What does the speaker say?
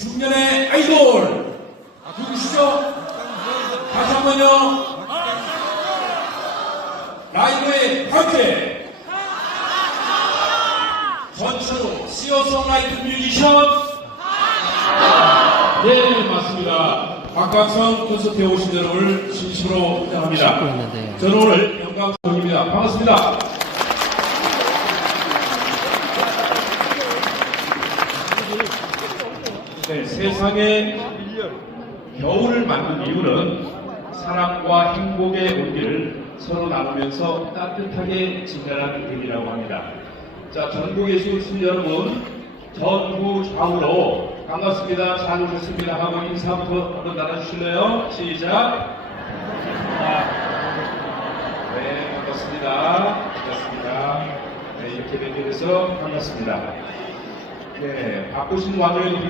중년의 아이돌 누구시죠? 다시 한 번요. 라이브의 황제 전철로 시어송라이트 뮤지션 네 맞습니다. 박광성 콘서트에 오신 여러분을 진심으로 환영합니다. 있는데. 저는 오늘 영광입니다. 반갑습니다. 네, 세상에 겨울을 만든 이유는 사랑과 행복의 온기를 서로 나누면서 따뜻하게 지내라는 의미라고 합니다. 자, 전국에 계신 여러분, 전후 좌우로 반갑습니다. 잘 오셨습니다. 하고 인사부터 한번 나눠주실래요? 시작. 네, 반갑습니다. 반갑습니다. 네, 이렇게 뵙게 돼서 반갑습니다. 네, 바쁘신 와중에도